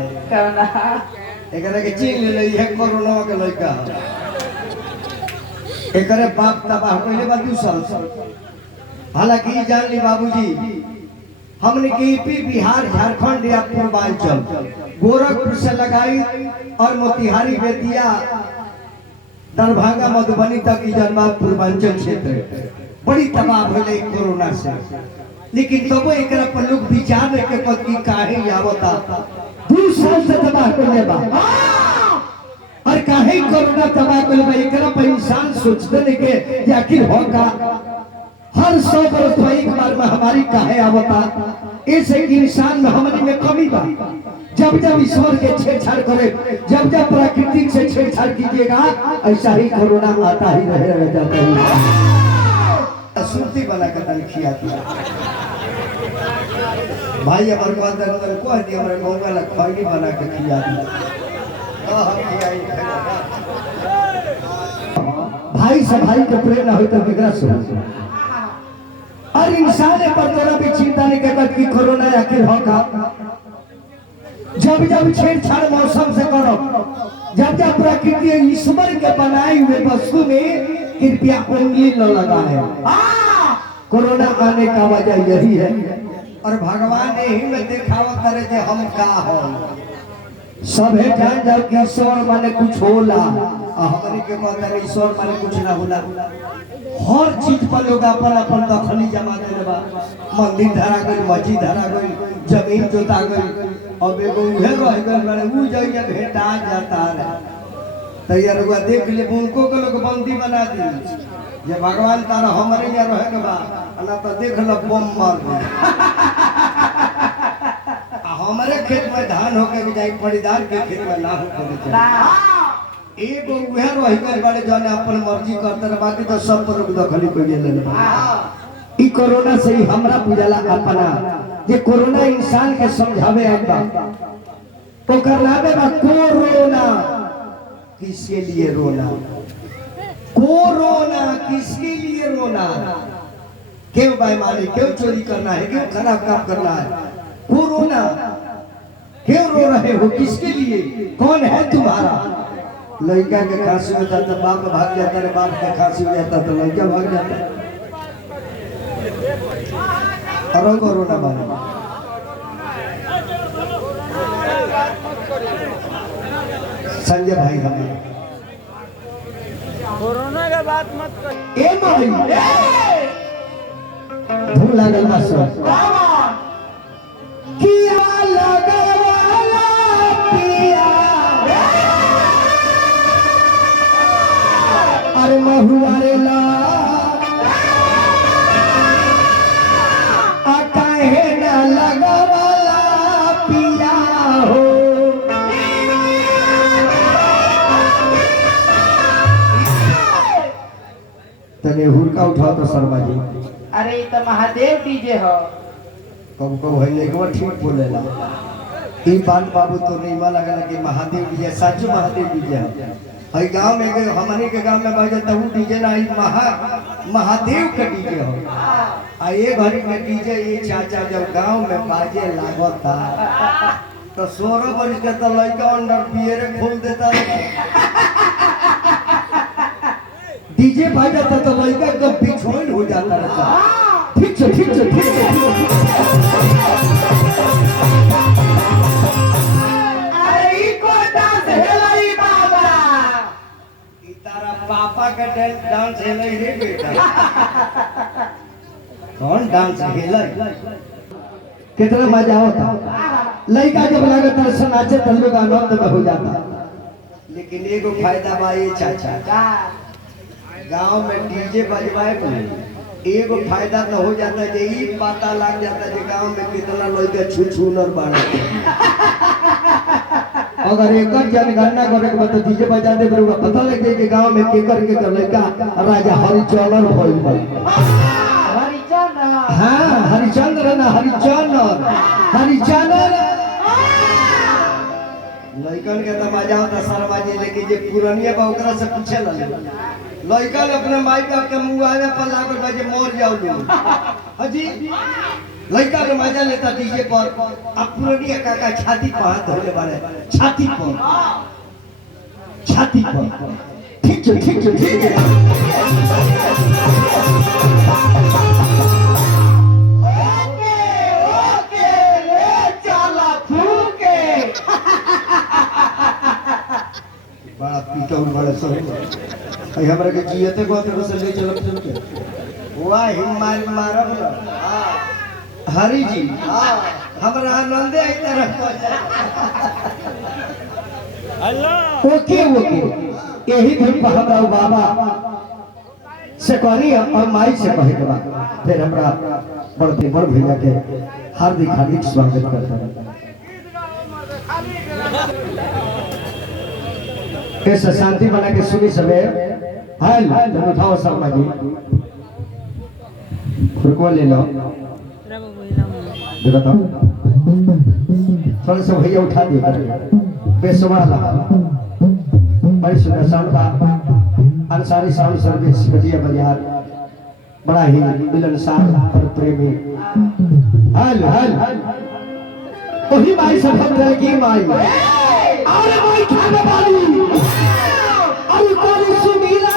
कौना एकरा के चीन ले लई है कोरोना के लइका एकरे बाप तबाह पहले बा 2 साल हालांकि जान ली बाबूजी हमने के यूपी बिहार झारखंड या पूर्वांचल गोरखपुर से लगाई और मोतिहारी बेतिया दरभंगा मधुबनी तक की जनवा पूर्वांचल क्षेत्र बड़ी तबाह भइले कोरोना से। लेकिन तबो एकरा पर लोग विचार के पति काहे आवता 2 साल से तबाह करले बा और काहे कोरोना तबाह करले बा एकरा पर इंसान सोचते नहीं के आखिर होगा हर 100 वर्ष में एक बार महामारी काहे आवता ऐसे इंसान में हमनी में कमी बा। जब जब ईश्वर के छेड़छाड़ करे जब जब प्रकृति से छेड़छाड़ कीजिएगा ऐसा ही कोरोना आता ही रह जाता है। सुनती बना कर खिया भाई हमारे बात को है हमारे गाँव वाला खैनी बना के खिया भाई से भाई के प्रेम हो तो बिगड़ा सुन और इंसान पर तोरा भी चिंता नहीं करता कि कोरोना आखिर होगा। जब जब छेड़छाड़ मौसम से करो जब जब प्रकृति ईश्वर के बनाए हुए वस्तु में कृपया उंगली न लगाए। कोरोना आने का वजह यही है और भगवान ने ही में दिखावा करे जे हम का हो सब है जान जाओ कि ईश्वर माने कुछ होला हमने के मतलब ईश्वर माने कुछ ना होला। हर चीज पर लोग अपन अपन दखली जमा देले बा। मंदिर धरा गई मस्जिद धरा गई जमीन जोता गई अब एगो उहे रह गई माने उ जइया भेटा जाता है तैयार हुआ देख ले उनको के लोग बंदी बना दी जे भगवान तारा हमारे यहाँ रहे के बा ना तो देख ल बम मार दे हमारे खेत में धान होके भी जाए परिदार के खेत में ना हो एगो उहे रह गई बड़े जाने अपन मर्जी करते रह बाकी तो सब पर दखली कोई ले ले ई कोरोना से ही हमरा बुझाला अपना ये कोरोना इंसान के समझावे आबा तो करलावे बा कोरोना किसके लिए रोना कोरोना किसके लिए रोना क्यों बेईमानी क्यों चोरी करना है क्यों खराब काम करना है कोरोना क्यों रो रहे हो किसके लिए कौन है तुम्हारा। लड़का के खांसी हो जाता बाप भाग जाता है बाप के खांसी हो जाता तो लड़का भाग जाता और कोरोना वाला संजय भाई हमें कोरोना के बात मत कर ए भाई धूम लागल बा सब किया लगल वाला पिया अरे महुआरे ला काहे ना लगवाला पिया हो तने हुरका उठाओ तो शर्मा जी। अरे तो महादेव डीजे हो कब कब है एक बार ठीक बोलेला ई बात बाबू तो नहीं माला लगा कि महादेव डीजे साचो महादेव डीजे है गांव में हमारे के गांव में बाजे तब डीजे ना महादेव का डीजे हो आ ये घड़ी में डीजे ये चाचा जब गांव में बाजे लागता तो 16 वर्ष के तो लड़का अंडर पियर खोल देता डीजे बाजता तो लड़का एकदम बिछोल हो जाता रहता। ठीक है ठीक है ठीक है अरे को डांस हेलाई बाबा ई तारा पापा का डांस हेलाई रे बेटा कौन डांस हेलाई कितना मजा होता लड़का जब लगता है नाचे तो लोग आनंद में हो जाता। लेकिन एगो फायदा बा ये चाचा गांव में डीजे बजवाए को एगो फायदा तो हो जाता है ये पता लग जाता है गांव में कितना लोग छुछुनर बाड़े अगर एक जनगणना करे के तो डीजे बजा दे पता लग जाए कि गांव में केकर लड़का राजा हरिचंद्र भइल बा। हरिचंद्र हां हरिचंद्र ना हरिचंद्र लड़कन के तो मजा होता शर्माजी लेकिन जे पुरानिया बा ओकरा से पूछे लड़का अपने माई बाप के मुंह आवे पर लागल बजे मर जाओ हां जी लड़का के मजा लेता डीजे पर अब पुरानी काका छाती पर हाथ धरले बारे छाती पर ठीक है ओके ले चला फूके बड़ा पीटा बड़ा सब हमरा के जियते को से ले चल के वाह हिमाल मारब हरि जी हमरा आनंदे आई तरह अल्लाह ओके यही धुन पर हमरा बाबा से कहनी और माई से कहे के बाद फिर हमरा बड़ भैया के हार्दिक स्वागत करता ऐसा शांति बना के सुनी सबे हाल तुम उठाओ शर्मा जी खुरको ले लो देखो तो थोड़ा सा भैया उठा दिए बेसवाला बड़ी सुंदर शांता अंसारी साउंड सर्विस बजिया बाजार बड़ा ही मिलनसार और प्रेमी हाल वही माई सब हम रह की माई अरे माई खाने वाली अरे कोई सुमीरा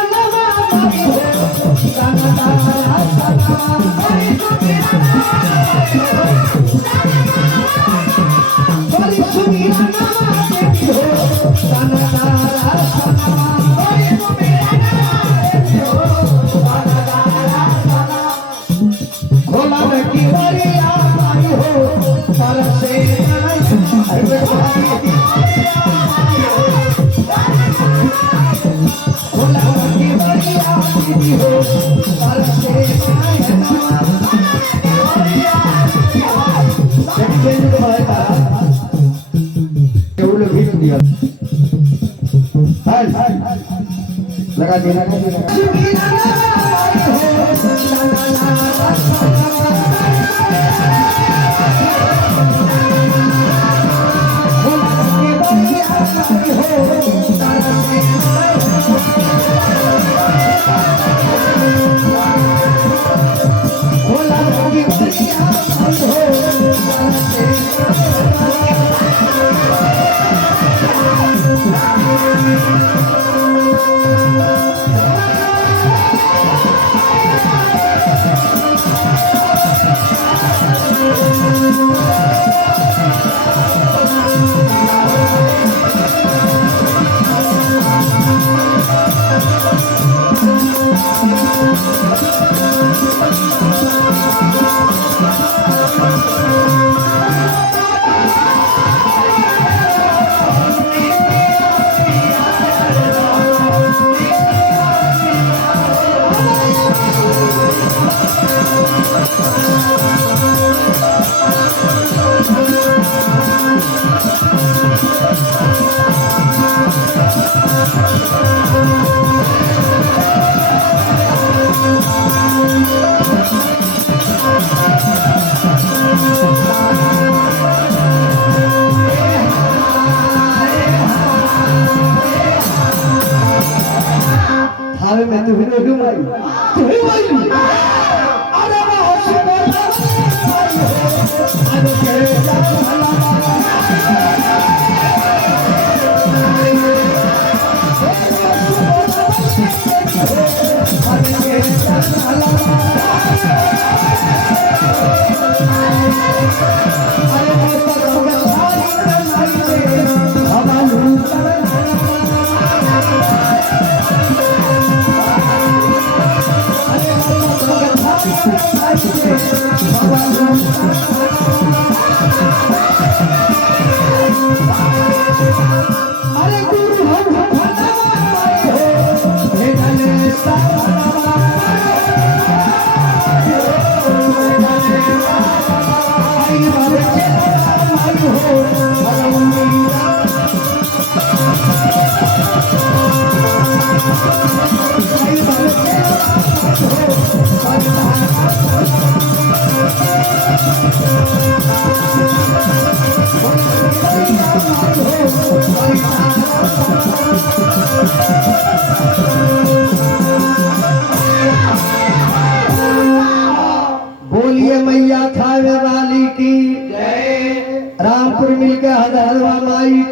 लगा देना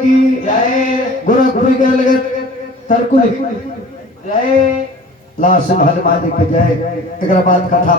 की जय गोरखपुरी के लगे तरकुल जय लाश भगवान के जय। एक बाद कथा